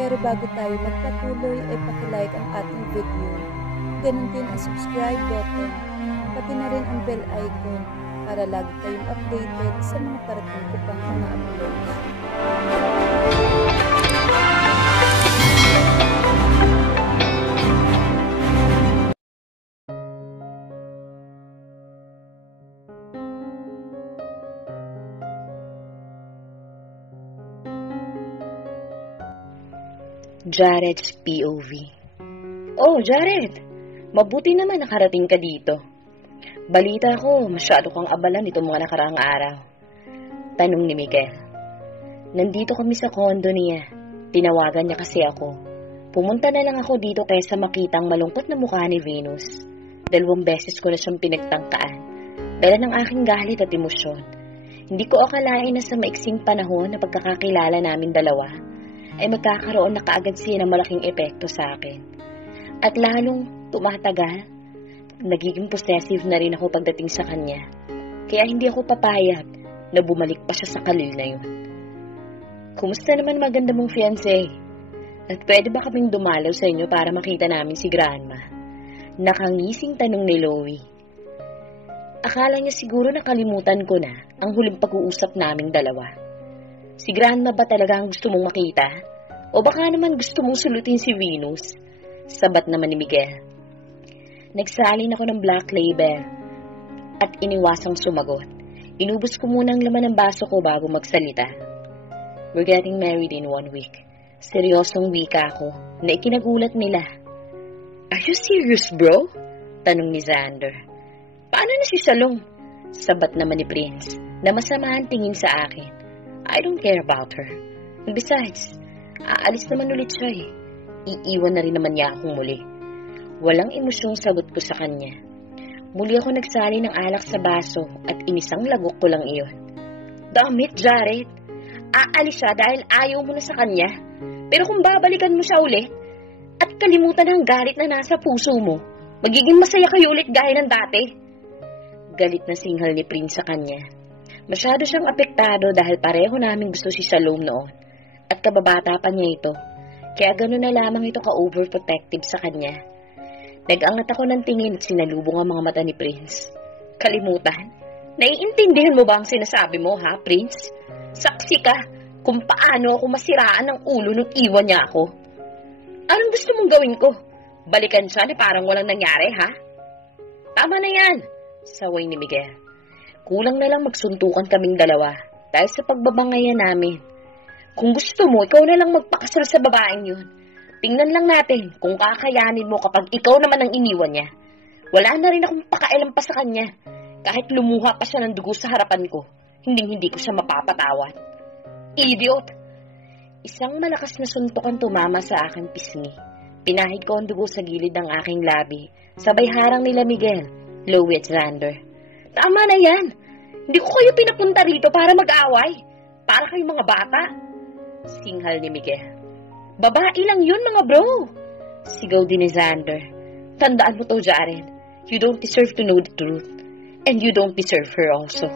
Pero bago tayo magpatuloy ay pakilike ang ating video. Ganun din ang subscribe button, pati na rin ang bell icon para lagi kayong updated sa mga parating ko pang mga uploads. Jared's POV. Oh, Jared! Mabuti naman nakarating ka dito. Balita ko, masyado kang abala nitong mga nakaraang araw. Tanong ni Miguel. Nandito kami sa kondo niya. Tinawagan niya kasi ako. Pumunta na lang ako dito kaysa makita ang malungkot na mukha ni Venus. 2 beses ko na siyang pinagtangkaan. Dala ng aking galit at emosyon. Hindi ko akalain na sa maiksing panahon na pagkakakilala namin dalawa, ay magkakaroon na kaagad siya ng malaking epekto sa akin. At lalong tumatagal, nagiging possessive na rin ako pagdating sa kanya. Kaya hindi ako papayag na bumalik pa siya sa Khalil na yun. Kumusta naman maganda mong fiancé? At pwede ba kaming dumalaw sa inyo para makita namin si Grandma? Nakangising tanong ni Loie. Akala niya siguro nakalimutan ko na ang huling pag-uusap naming dalawa. Si Grandma ba talaga ang gusto mong makita? O baka naman gusto mong sulutin si Venus? Sabat naman ni Miguel. Nagsalin ako ng Black Label at iniwasang sumagot. Inubos ko muna ang laman ng baso ko bago magsalita. We're getting married in 1 week. Seryosong wika ko na ikinagulat nila. Are you serious, bro? Tanong ni Xander. Paano na si Salong? Sabat naman ni Prince na masamahan tingin sa akin. I don't care about her. And besides, aalis naman ulit siya eh. Iiwan na rin naman niya akong muli. Walang emosyong sagot ko sa kanya. Muli ako nagsali ng alak sa baso at inisang lagok ko lang iyon. Damit, Jared! Aalis siya dahil ayaw mo na sa kanya. Pero kung babalikan mo siya ulit at kalimutan ang galit na nasa puso mo, magiging masaya kayo ulit gaya ng dati. Galit na singhal ni Prince sa kanya. Masyado siyang apektado dahil pareho namin gusto si Salome noon. At kababata pa niya ito. Kaya gano'n na lamang ito ka-overprotective sa kanya. Nag-angat ako ng tingin at sinalubong ang mga mata ni Prince. Kalimutan? Naiintindihan mo ba ang sinasabi mo, ha, Prince? Saksi ka kung paano ako masiraan ng ulo nung iwan niya ako. Anong gusto mong gawin ko? Balikan siya na parang walang nangyari, ha? Tama na yan, saway ni Miguel. Kulang na lang magsuntukan kaming dalawa dahil sa pagbabangayan namin. Kung gusto mo, ikaw na lang magpakasal sa babaeng yun. Tingnan lang natin kung kakayanin mo kapag ikaw naman ang iniwan niya. Wala na rin akong pakailan pa sa kanya. Kahit lumuha pa siya ng dugo sa harapan ko, hindi ko siya mapapatawad. Idiot! Isang malakas na suntukan tumama sa aking pisngi. Pinahid ko ang dugo sa gilid ng aking labi. Sabay harang nila Miguel, Loie at Xander. Tama na yan! Hindi ko kayo pinapunta rito para mag-away. Para kayong mga bata. Singhal ni Miguel. Babae lang yun, mga bro! Sigaw din ni Xander. Tandaan mo to, Jared. You don't deserve to know the truth. And you don't deserve her also.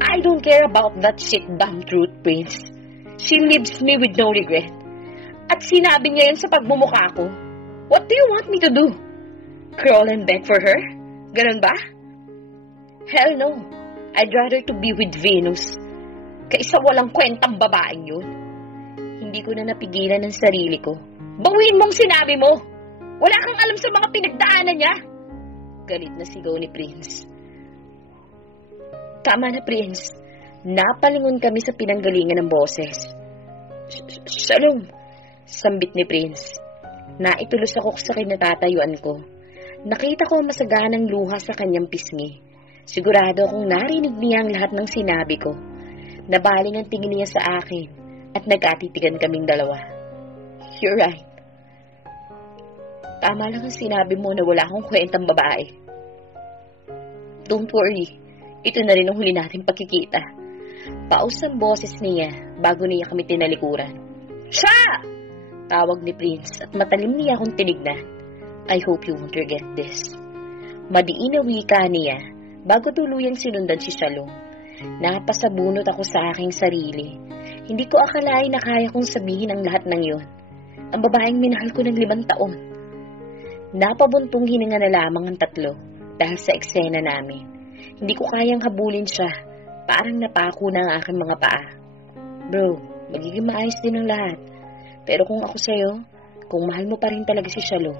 I don't care about that shit damn truth, Prince. She leaves me with no regret. At sinabi niya yun sa pagmumukha ko. What do you want me to do? Crawl and beg for her? Ganun ba? Hell no. I'd rather to be with Venus kaysa walang kwentang babaeng yun. Hindi ko na napigilan ang sarili ko. Bawiin mong sinabi mo! Wala kang alam sa mga pinagdaanan niya! Galit na sigaw ni Prince. Tama na, Prince. Napalingon kami sa pinanggalingan ng boses. Salome, sambit ni Prince. Naitulos ako sa kinatatayuan ko. Nakita ko ang masaganang luha sa kanyang pisngi. Sigurado akong narinig niya ang lahat ng sinabi ko. Nabaling ang tingin niya sa akin at nagkatitigan kaming dalawa. You're right. Tama lang ang sinabi mo na wala akong kwentang babae. Don't worry. Ito na rin ang huli nating pagkikita. Paus ang boses niya bago niya kami tinalikuran. Siya! Tawag ni Prince at matalim niya akong tinignan. I hope you won't forget this. Madiin na wika niya bago tuluyang sinundan si Salome. Napasabunot ako sa aking sarili. Hindi ko akalain na kaya kong sabihin ang lahat ng yun. Ang babaeng minahal ko ng 5 taon. Napabuntong hininga na lamang ang tatlo dahil sa eksena namin. Hindi ko kayang habulin siya. Parang napako na ang aking mga paa. Bro, magiging maayos din ang lahat. Pero kung ako sa'yo, kung mahal mo pa rin talaga si Shalom,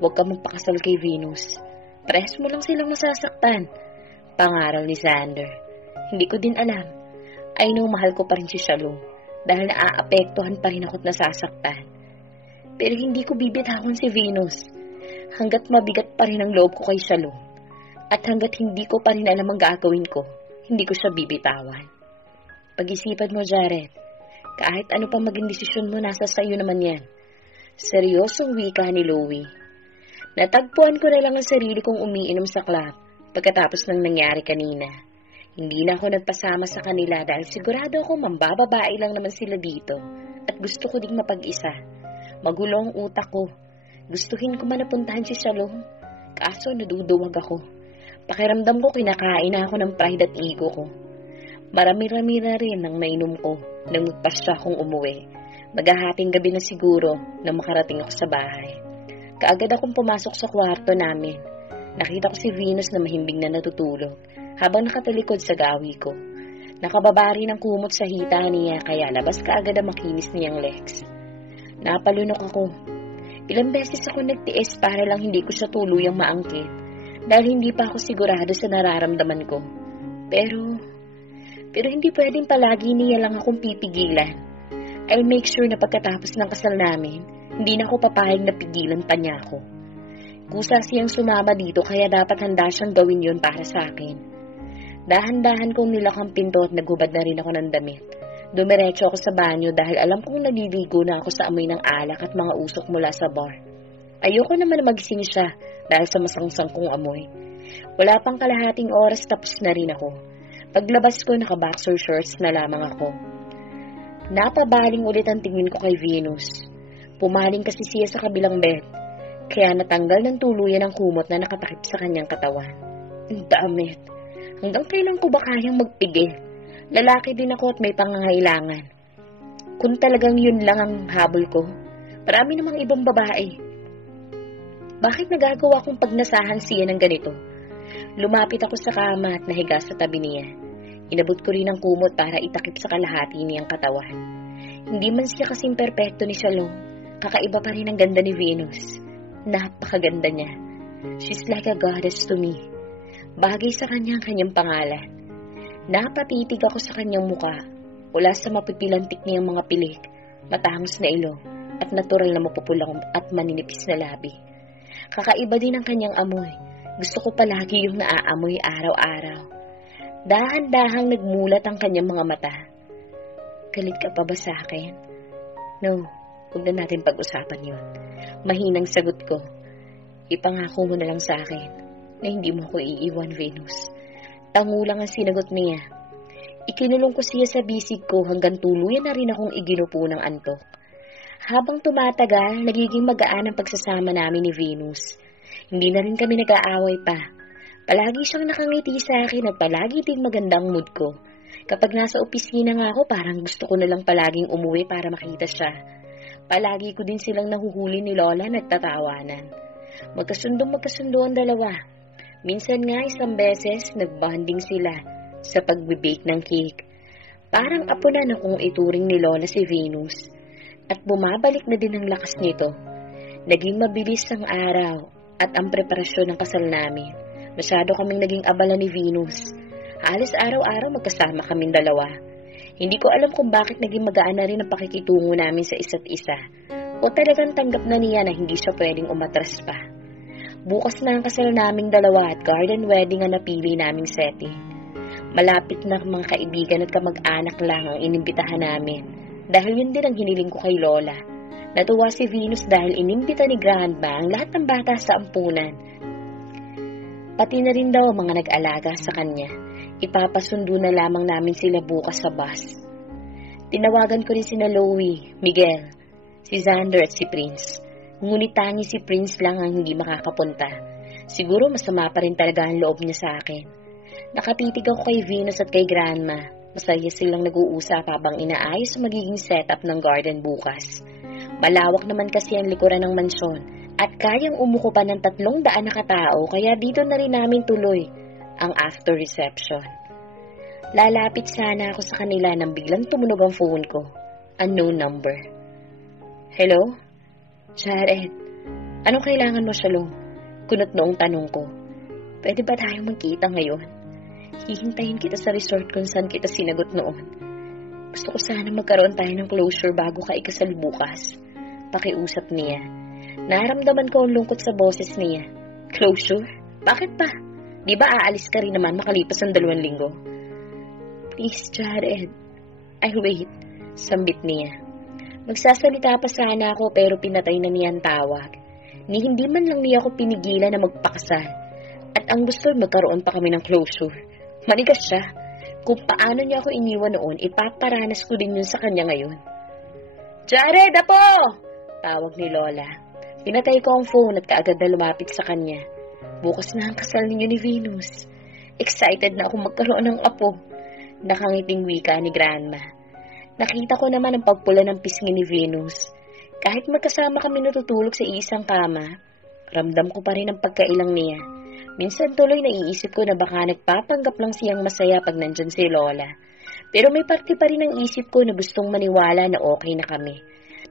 huwag ka magpakasal kay Venus. Parehas mo lang silang masasaktan. Pangaral ni Xander. Hindi ko din alam. I know mahal ko pa rin si Shalom dahil naaapektuhan pa rin ako't nasasaktan. Pero hindi ko bibitawan si Venus hanggat mabigat pa rin ang loob ko kay Shalom. At hanggat hindi ko pa rin alam ang gagawin ko, hindi ko siya bibitawan. Pag-isipan mo, Jared. Kahit ano pa maging desisyon mo, nasa sayo naman yan. Seryosong wika ni Louie. Natagpuan ko na lang ang sarili kong umiinom sa club pagkatapos ng nangyari kanina. Hindi na ako nagpasama sa kanila dahil sigurado ako mambababae lang naman sila dito at gusto ko ding mapag-isa. Magulo ang utak ko. Gustuhin ko man napuntahan si Shalom, kaso naduduwag ako. Pakiramdam ko kinakain na ako ng pride at ego ko. Marami-rami na rin ang nainom ko nang magpasya akong umuwi. Maghahaping gabi na siguro na makarating ako sa bahay. Kaagad akong pumasok sa kwarto namin. Nakita ko si Venus na mahimbing na natutulog habang nakatalikod sa gawi ko. Nakababa rin ang kumot sa hita niya kaya labas kaagad ang makinis niyang legs. Napalunok ako. Ilang beses ako nagtiis para lang hindi ko siya tuluyang maangkit dahil hindi pa ako sigurado sa nararamdaman ko. Pero hindi pwedeng palagi niya lang akong pipigilan. I'll make sure na pagkatapos ng kasal namin, hindi na ako papayag na pigilan pa niya ako. Kusa siyang sumama dito kaya dapat handa siyang gawin yon para sa akin. Dahan-dahan kong nilakang pinto at naghubad na rin ako ng damit. Dumiretso ako sa banyo dahil alam kong naliligo na ako sa amoy ng alak at mga usok mula sa bar. Ayoko naman na magising siya dahil sa masangsang kong amoy. Wala pang kalahating oras tapos na rin ako. Paglabas ko, naka-boxer shorts na lamang ako. Napabaling ulit ang tingin ko kay Venus. Pumaling kasi siya sa kabilang bed, kaya natanggal ng tuluyan ang kumot na nakatakip sa kanyang katawan. Ang damit. Hanggang kailan ko ba kayang magpigil? Lalaki din ako at may pangangailangan. Kung talagang yun lang ang habol ko, marami namang ibang babae. Bakit nagagawa kong pagnasahan siya ng ganito? Lumapit ako sa kama at nahiga sa tabi niya. Inabot ko rin ang kumot para itakip sa kalahati niyang katawan. Hindi man siya kasing perpekto ni Shalom, kakaiba pa rin ang ganda ni Venus. Napakaganda niya. She's like a goddess to me. Bagay sa kanya ang kanyang pangalan. Napatitig ako sa kanyang muka, mula sa mapipilantik niyang mga pilik, matangos na ilong, at natural na mapupulang at maninipis na labi. Kakaiba din ang kanyang amoy. Gusto ko palagi yung naaamoy araw-araw. Dahan-dahang nagmulat ang kanyang mga mata. Galit ka pa ba sa akin? No, huwag na natin pag-usapan yun. Mahinang sagot ko. Ipangako mo na lang sa akin na hindi mo ko iiwan, Venus. Tangulang ang sinagot niya. Ikinulong ko siya sa bisig ko hanggang tuluyan na rin akong iginupo ng antok. Habang tumatagal, nagiging magaan ang pagsasama namin ni Venus. Hindi na rin kami nag-aaway pa. Palagi siyang nakangiti sa akin at palagi ding magandang mood ko. Kapag nasa opisina nga ako, parang gusto ko na lang palaging umuwi para makita siya. Palagi ko din silang nahuhuli ni Lola nagtatawanan. Magkasundo ang dalawa. Minsan nga isang beses, nagbonding sila sa pagbe-bake ng cake. Parang apo na kung ituring ni Lola si Venus. At bumabalik na din ang lakas nito. Naging mabilis ang araw at ang preparasyon ng kasal namin. Masyado kaming naging abala ni Venus. Halos araw-araw magkasama kaming dalawa. Hindi ko alam kung bakit naging magaan na rin ang pakikitungo namin sa isa't isa. O talagang tanggap na niya na hindi siya pwedeng umatras pa. Bukas na ang kasal naming dalawa at garden wedding ang napili naming setting. Malapit na mga kaibigan at kamag-anak lang ang inimbitahan namin. Dahil yun din ang hiniling ko kay Lola. Natuwa si Venus dahil inimbita ni Grandma ang lahat ng bata sa ampunan. Pati na rin daw mga nag-alaga sa kanya. Ipapasundo na lamang namin sila bukas sa bus. Tinawagan ko rin sina Louie, Miguel, si Xander at si Prince. Ngunit tangi si Prince lang ang hindi makakapunta. Siguro masama pa rin talaga ang loob niya sa akin. Nakatitig ako kay Venus at kay Grandma. Masaya silang nag-uusap habang inaayos ang magiging setup ng garden bukas. Malawak naman kasi ang likuran ng mansyon at kayang umuko pa ng 300 na katao kaya dito na rin namin tuloy ang after reception. Lalapit sana ako sa kanila nang biglang tumunog ang phone ko. Unknown number. Hello? Jared, anong kailangan mo, Shalom? Kunot noong tanong ko. Pwede ba tayong magkita ngayon? Hihintayin kita sa resort kung saan kita sinagot noon. Gusto ko sana magkaroon tayo ng closure bago ka ikasal bukas. Pakiusap niya. Naramdaman ko ang lungkot sa boses niya. Closure? Bakit pa? Di ba aalis ka rin naman makalipas ang 2 linggo? Please, Jared. I'll wait. Sambit niya. Magsasalita pa sana ako pero pinatay na niya ang tawag. Ni hindi man lang niya ako pinigilan na magpakasal. At ang gusto, magkaroon pa kami ng closure. Manigas siya. Kung paano niya ako iniwan noon, ipaparanas ko din yun sa kanya ngayon. Jared, apo! Tawag ni Lola. Pinatay ko ang phone at kaagad na lumapit sa kanya. Bukas na ang kasal ninyo ni Venus. Excited na ako magkaroon ng apo. Nakangiting wika ni Grandma. Nakita ko naman ang pagpula ng pisngi ni Venus. Kahit magkasama kami natutulog sa isang kama, ramdam ko pa rin ang pagkailang niya. Minsan tuloy naiisip ko na baka nagpapanggap lang siyang masaya pag nandyan si Lola. Pero may parte pa rin ang isip ko na gustong maniwala na okay na kami.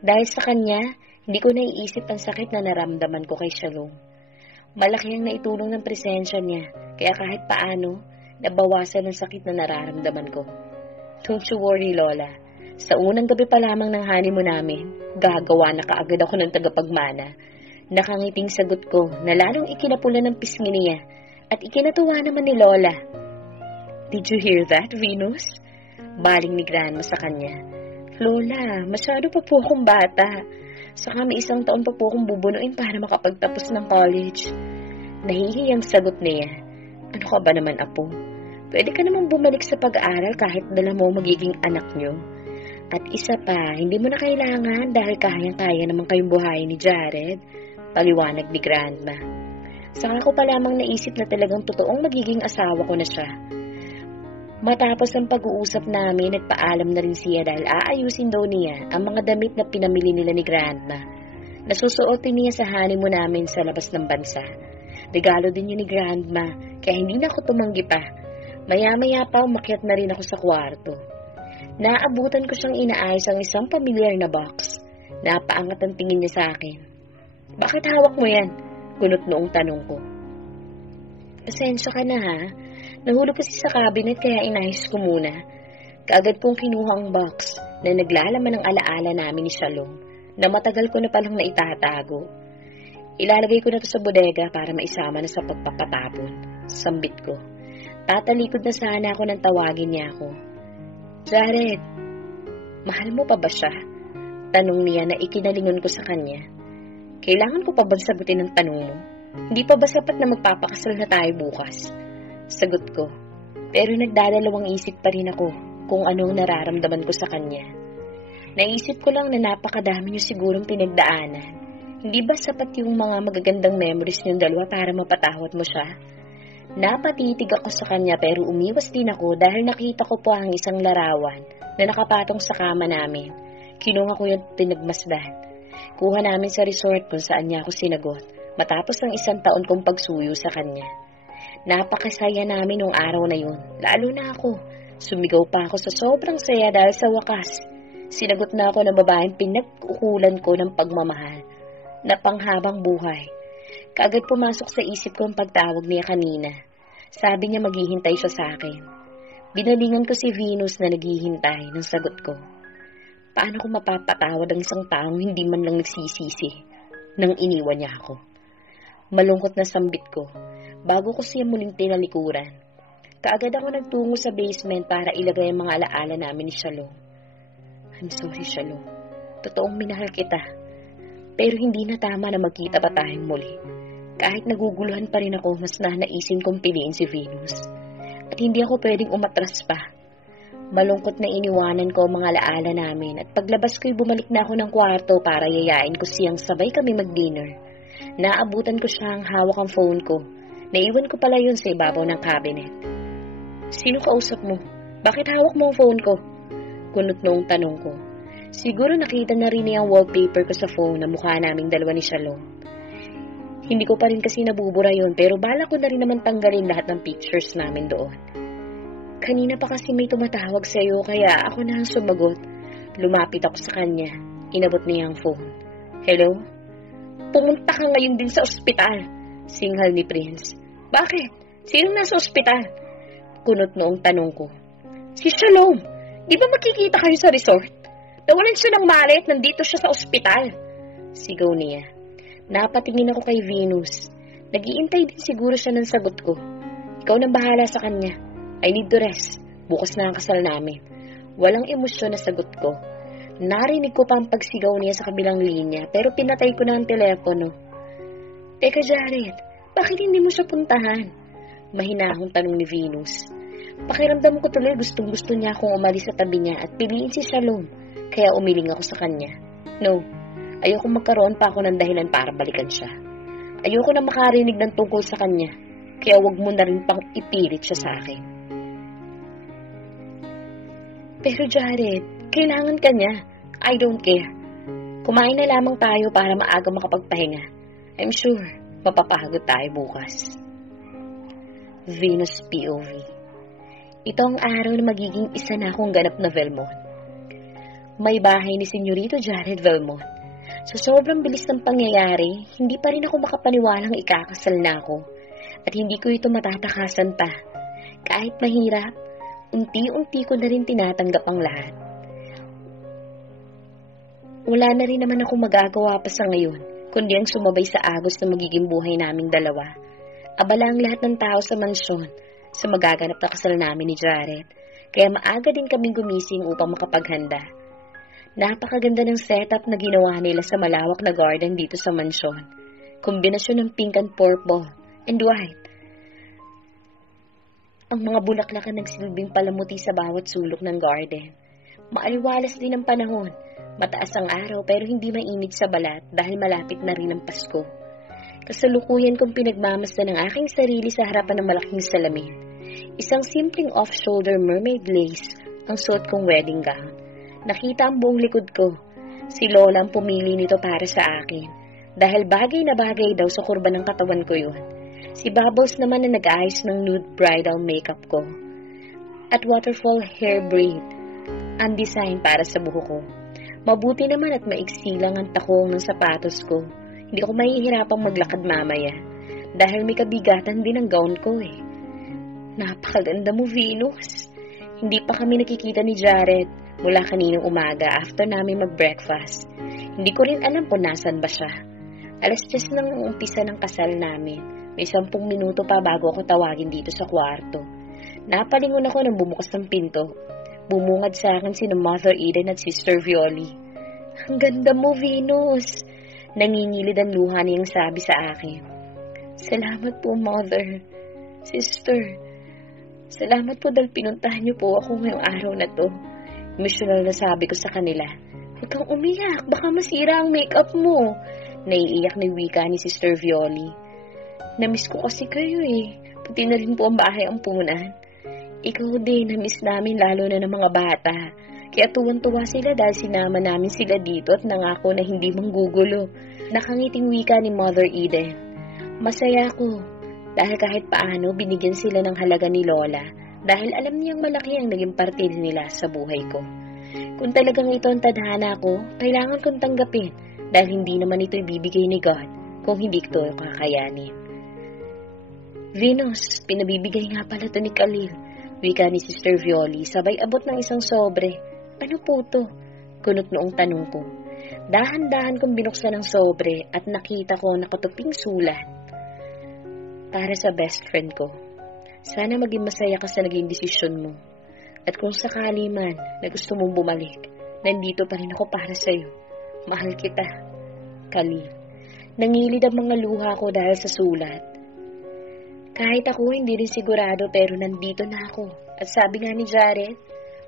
Dahil sa kanya, hindi ko naiisip ang sakit na naramdaman ko kay Shalom. Malaki ang naitulong ng presensya niya, kaya kahit paano, nabawasan ang sakit na nararamdaman ko. Don't you worry, Lola. Sa unang gabi pa lamang ng honeymoon namin, gagawa na kaagad ako ng tagapagmana. Nakangiting sagot ko na lalong ikinapula ng pisngi niya at ikinatuwa naman ni Lola. Did you hear that, Venus? Baling ni Grandma sa kanya. Lola, masyado pa po akong bata. Saka may 1 taon pa po akong bubunuin para makapagtapos ng college. Nahihiyang sagot niya. Ano ka ba naman, apo? Pwede ka namang bumalik sa pag-aaral kahit dala mo magiging anak nyo. At isa pa, hindi mo na kailangan dahil kayang-kaya naman kayong buhayin ni Jared. Paliwanag ni Grandma. Saka ko pa lamang naisip na talagang totoong magiging asawa ko na siya. Matapos ang pag-uusap namin, nagpaalam na rin siya dahil aayusin daw niya ang mga damit na pinamili nila ni Grandma. Nasusuotin niya sa honeymoon namin sa labas ng bansa. Regalo din yun ni Grandma, kaya hindi na ako tumanggi pa. Maya-maya pa umakyat na rin ako sa kwarto. Naabutan ko siyang inaayos ang isang pamilyar na box. Napaangat ang tingin niya sa akin. Bakit hawak mo yan? Kunot noong tanong ko. Pasensya ka na ha. Nahulog kasi sa cabinet kaya inayos ko muna. Kaagad kong kinuha ang box na naglalaman ng alaala namin ni Shalom na matagal ko na palang naitatago. Ilalagay ko na to sa bodega para maisama na sa pagpapatapon. Sambit ko. Tatalikod na sana ako nang tawagin niya ako. Jared, mahal mo pa ba siya? Tanong niya na ikinalingon ko sa kanya. Kailangan ko pa bang sagutin ang tanong mo? Hindi pa ba sapat na magpapakasal na tayo bukas? Sagot ko. Pero nagdadalawang isip pa rin ako kung anong nararamdaman ko sa kanya. Naisip ko lang na napakadami niyo sigurong pinagdaanan. Hindi ba sapat yung mga magagandang memories niyong dalawa para mapatawad mo siya? Napatitig ako sa kanya pero umiwas din ako dahil nakita ko po ang isang larawan na nakapatong sa kama namin. Kinuha ko yung pinagmasdan. Kuha namin sa resort kung saan niya ako sinagot matapos ang 1 taon kong pagsuyo sa kanya. Napakasaya namin nung araw na yun, lalo na ako. Sumigaw pa ako sa sobrang saya dahil sa wakas. Sinagot na ako ng babaeng pinag-ukulan ko ng pagmamahal na panghabang buhay. Kaagad pumasok sa isip ko ang pagtawag niya kanina. Sabi niya maghihintay siya sa akin. Binalingan ko si Venus na naghihintay ng sagot ko. Paano ko mapapatawad ang isang taong hindi man lang nagsisisi nang iniwan niya ako? Malungkot na sambit ko bago ko siya muling tinalikuran. Kaagad ako nagtungo sa basement para ilagay ang mga alaala namin ni Shalom. I'm sorry, Shalom. Totoong minahal kita. Pero hindi na tama na magkita pa tayong muli. Kahit naguguluhan pa rin ako, mas nanaisin kong piliin si Venus. At hindi ako pwedeng umatras pa. Malungkot na iniwanan ko ang mga alaala namin at paglabas ko'y bumalik na ako ng kwarto para yayain ko siyang sabay kami mag-dinner. Naabutan ko siyang hawak ang phone ko. Naiwan ko pala yun sa ibabaw ng cabinet. Sino kausap mo? Bakit hawak mo ang phone ko? Kunot noong tanong ko. Siguro nakita na rin niya ang wallpaper ko sa phone na mukha naming dalawa ni Shalom. Hindi ko pa rin kasi nabubura yun, pero bala ko na rin naman tanggalin lahat ng pictures namin doon. Kanina pa kasi may tumatawag sa'yo, kaya ako na ang sumagot. Lumapit ako sa kanya. Inabot niya ang phone. Hello? Pumunta ka ngayon din sa ospital, singhal ni Prince. Bakit? Sinong nasa ospital? Kunot noong tanong ko. Si Shalom! Di ba magkikita kayo sa resort? Nawalan siya ng malet, nandito siya sa ospital. Sigaw niya. Napatingin ako kay Venus. Nag-iintay din siguro siya ng sagot ko. Ikaw nang bahala sa kanya. I need to rest. Bukas na ang kasal namin. Walang emosyon na sagot ko. Narinig ko pa ang pagsigaw niya sa kabilang linya, pero pinatay ko na ang telepono. Teka Jared, bakit hindi mo siya puntahan? Mahinahong tanong ni Venus. Pakiramdam ko tuloy gustong-gusto niya akong umalis sa tabi niya at piliin si Shalom, kaya umiling ako sa kanya. No, ayoko magkaroon pa ako ng dahilan para balikan siya. Ayoko na makarinig ng tungkol sa kanya, kaya wag mo na rin pang ipilit siya sa akin. Pero Jared, kailangan ka niya. I don't care. Kumain na lamang tayo para maaga makapagpahinga. I'm sure mapapagod tayo bukas. Venus POV. Ito ang araw na magiging isa na akong ganap na Velmont. May bahay ni Senyorito Jared Velmont. Sa sobrang bilis ng pangyayari, hindi pa rin ako makapaniwalang ikakasal na ako. At hindi ko ito matatakasan pa. Kahit mahirap, unti-unti ko na rin tinatanggap ang lahat. Wala na rin naman ako magagawa pa sa ngayon, kundi ang sumabay sa agos na magiging buhay naming dalawa. Abala ang lahat ng tao sa mansyon sa magaganap na kasal namin ni Jared, kaya maaga din kaming gumising upang makapaghanda. Napakaganda ng setup na ginawa nila sa malawak na garden dito sa mansyon. Kombinasyon ng pink and purple and white. Ang mga bulaklak ang nagsilbing palamuti sa bawat sulok ng garden. Maaliwalas din ang panahon. Mataas ang araw pero hindi mainit sa balat dahil malapit na rin ang Pasko. Kasalukuyan kong pinagmamasdan ng aking sarili sa harapan ng malaking salamin. Isang simpleng off-shoulder mermaid lace ang suot kong wedding gown. Nakita ang buong likod ko. Si Lola ang pumili nito para sa akin. Dahil bagay na bagay daw sa kurba ng katawan ko yun. Si Bubbles naman na nag-ayos ng nude bridal makeup ko. At waterfall hair braid ang design para sa buhok ko. Mabuti naman at maiksi lang ang takong ng sapatos ko. Hindi ako mahihirapang maglakad mamaya. Dahil may kabigatan din ang gown ko eh. Napakaganda mo, Venus. Hindi pa kami nakikita ni Jared mula kaninang umaga after namin mag-breakfast. Hindi ko rin alam kung nasan ba siya. 10:00 nang umpisa ng kasal namin. May 10 minuto pa bago ako tawagin dito sa kwarto. Napalingon ako nang bumukas ng pinto. Bumungad sa akin sina Mother Eden at Sister Violi. Ang ganda mo, Venus. Nangingilid ang luha niyang sabi sa akin. Salamat po, Mother. Sister, salamat po dahil pinuntahan niyo po ako ngayong araw na to. Emosyonal na sabi ko sa kanila. Huwag kang umiyak, baka masira ang makeup mo. Naiiyak ni wika ni Sister Violi. Namiss ko kasi kayo eh. Pati na rin po ang bahay ang punan. Ikaw din, namiss namin lalo na ng mga bata. Kaya tuwan-tuwa sila dahil sinama namin sila dito at nangako na hindi manggugulo. Nakangiting wika ni Mother Eden. Masaya ako dahil kahit paano binigyan sila ng halaga ni Lola dahil alam niyang malaki ang naging parte nila sa buhay ko. Kung talagang ito ang tadhana ko, kailangan kong tanggapin dahil hindi naman ito ibibigay ni God kung hindi ito kakayanin. Venus, pinabibigay nga pala ito ni Khalil. Wika ni Sister Violi, sabay abot ng isang sobre. Ano po to? Kunot noong tanong ko. Dahan-dahan kong binuksan ang sobre at nakita ko nakatuping sulat. Para sa best friend ko. Sana maging masaya ka sa naging desisyon mo. At kung sakali man na gusto mong bumalik, nandito pa rin ako para sa'yo. Mahal kita. Khalil. Nangilid ang mga luha ko dahil sa sulat. Kahit ako hindi rin sigurado pero nandito na ako. At sabi nga ni Jared,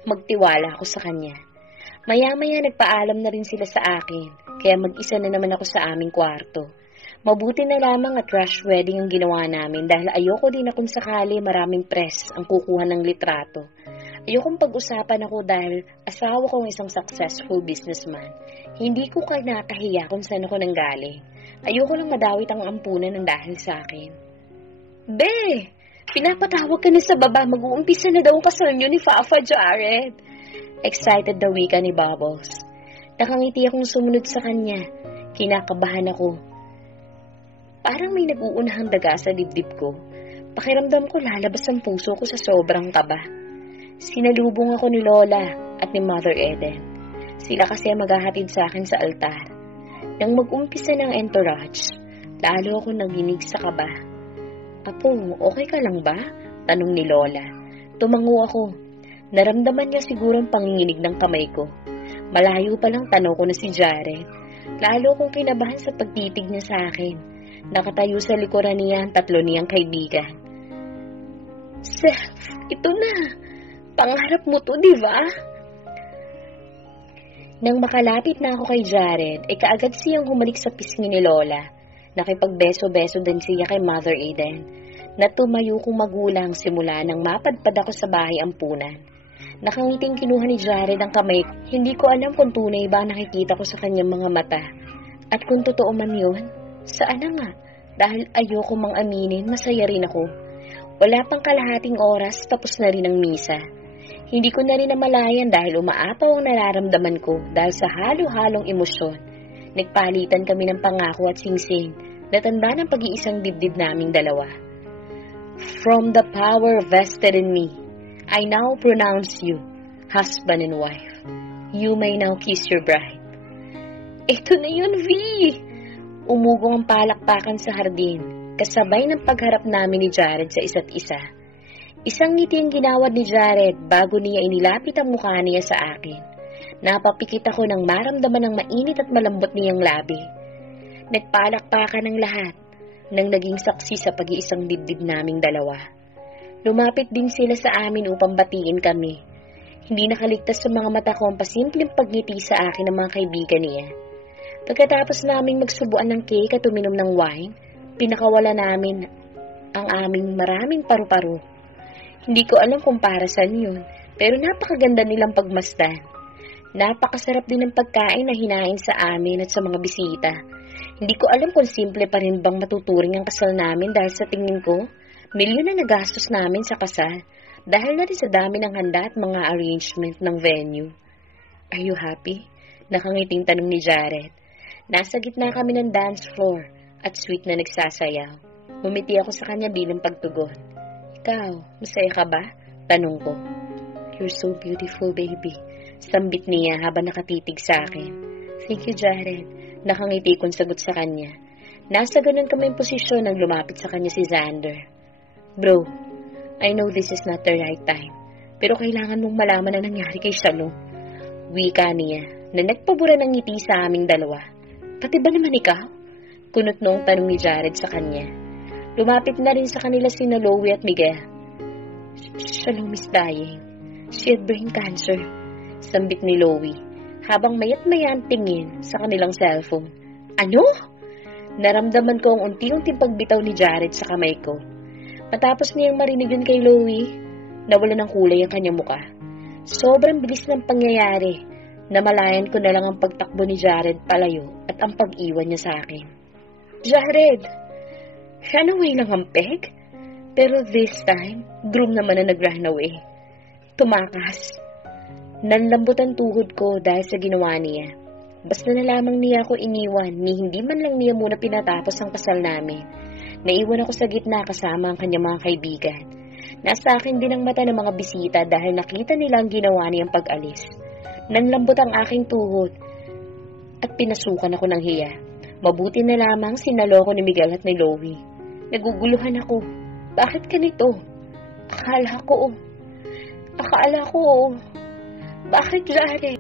magtiwala ako sa kanya. Maya-maya nagpaalam na rin sila sa akin, kaya mag-isa na naman ako sa aming kwarto. Mabuti na lamang at rush wedding ang ginawa namin dahil ayoko din na kung sakali maraming press ang kukuha ng litrato. Ayokong pag-usapan ako dahil asawa kong isang successful businessman. Hindi ko kinakahiya kung saan ako nanggaling. Ayoko lang madawit ang ampunan ng dahil sa akin. Be! Pinapatawag ka na sa baba. Mag-uumpisa na daw ang kasal niyo ni Fafa, Jared. Excited daw wika ni Bubbles. Nakangiti akong sumunod sa kanya. Kinakabahan ako. Parang may nag-uunahang daga sa dibdib ko. Pakiramdam ko lalabas ang puso ko sa sobrang kaba. Sinalubong ako ni Lola at ni Mother Eden. Sila kasi maghahatid sa akin sa altar. Nang mag-umpisa ng entourage, lalo ako naginig sa kaba. Apo, okay ka lang ba? Tanong ni Lola. Tumango ako. Naramdaman niya siguro ang panginginig ng kamay ko. Malayo pa lang tanaw ko na si Jared. Lalo akong kinabahan sa pagtitig niya sa akin. Nakatayo sa likuran niya ang tatlo niyang kaibigan. Seth, ito na. Pangarap mo to, di ba? Nang makalapit na ako kay Jared, ay kaagad siyang humalik sa pisngi ni Lola. Nakipagbeso-beso din siya kay Mother Eden. Na tumayo kong magulang simula nang mapadpad ako sa bahay ampunan. Nakangiting kinuha ni Jared ang kamay ko. Hindi ko alam kung tunay ba nakikita ko sa kanyang mga mata. At kung totoo man yun, saan na nga? Dahil ayoko mang aminin, masaya rin ako. Wala pang kalahating oras, tapos na rin ang misa. Hindi ko na rin namalayan dahil umaapaw ang nararamdaman ko dahil sa halo-halong emosyon. Nagpalitan kami ng pangako at singsing na tanda ng pag-iisang dibdib naming dalawa. From the power vested in me, I now pronounce you husband and wife. You may now kiss your bride. Ito na yun, V! Umugong ang palakpakan sa hardin, kasabay ng pagharap namin ni Jared sa isa't isa. Isang ngiti ang ginawad ni Jared bago niya inilapit ang mukha niya sa akin. Napapikit ako nang maramdaman ng mainit at malambot niyang labi. Nagpalakpakan ang lahat nang naging saksi sa pag-iisang dibdib naming dalawa. Lumapit din sila sa amin upang batiin kami. Hindi nakaligtas sa mga mata ko ang pasimpleng pagngiti sa akin ng mga kaibigan niya. Pagkatapos naming magsubuan ng cake at uminom ng wine, pinakawala namin ang aming maraming paru-paro. Hindi ko alam kung para saan yun, pero napakaganda nilang pagmasdan. Napakasarap din ng pagkain na hinain sa amin at sa mga bisita. Hindi ko alam kung simple pa rin bang matuturing ang kasal namin dahil sa tingin ko, milyon na nagastos namin sa kasal dahil na rin sa dami ng handa at mga arrangement ng venue. Are you happy? Nakangiting tanong ni Jared. Nasa gitna kami ng dance floor at sweet na nagsasayaw. Umiti ako sa kanya bilang pagtugon. Ikaw, masaya ka ba? Tanong ko. You're so beautiful, baby. Sambit niya habang nakatitig sa akin. Thank you, Jared. Nakangiti kong sagot sa kanya. Nasa ganun kaming posisyon nang lumapit sa kanya si Xander. Bro, I know this is not the right time, pero kailangan mong malaman na nangyari kay Shalom. Wika niya na nagpabura ng ngiti sa aming dalawa. Pati ba naman ikaw? Kunot noong tanong ni Jared sa kanya. Lumapit na rin sa kanila sina Loie at Miguel. Shalom is dying. She had brain cancer. Sambit ni Loie, habang mayat-maya ang tingin sa kanilang cellphone. Ano? Naramdaman ko ang unti-unting pagbitaw ni Jared sa kamay ko. Matapos niyang marinig yun kay Loie, nawala ng kulay ang kanyang muka. Sobrang bilis ng pangyayari. Namalayan ko na lang ang pagtakbo ni Jared palayo at ang pag-iwan niya sa akin. Jared! Ran away lang ang peg? Pero this time, groom naman na nag-run away. Tumakas. Nanlambot ang tuhod ko dahil sa ginawa niya. Basta na lamang niya ako iniwan, ni hindi man lang niya muna pinatapos ang kasal namin. Naiwan ako sa gitna kasama ang kanyang mga kaibigan. Nasa akin din ang mata ng mga bisita dahil nakita nila ang ginawa niyang pag-alis. Nanlambot ang aking tuhod at pinasukan ako ng hiya. Mabuti na lamang sinaloko ni Miguel at ni Loie. Naguguluhan ako. Bakit ganito? Akala ko. Bakit, Jared?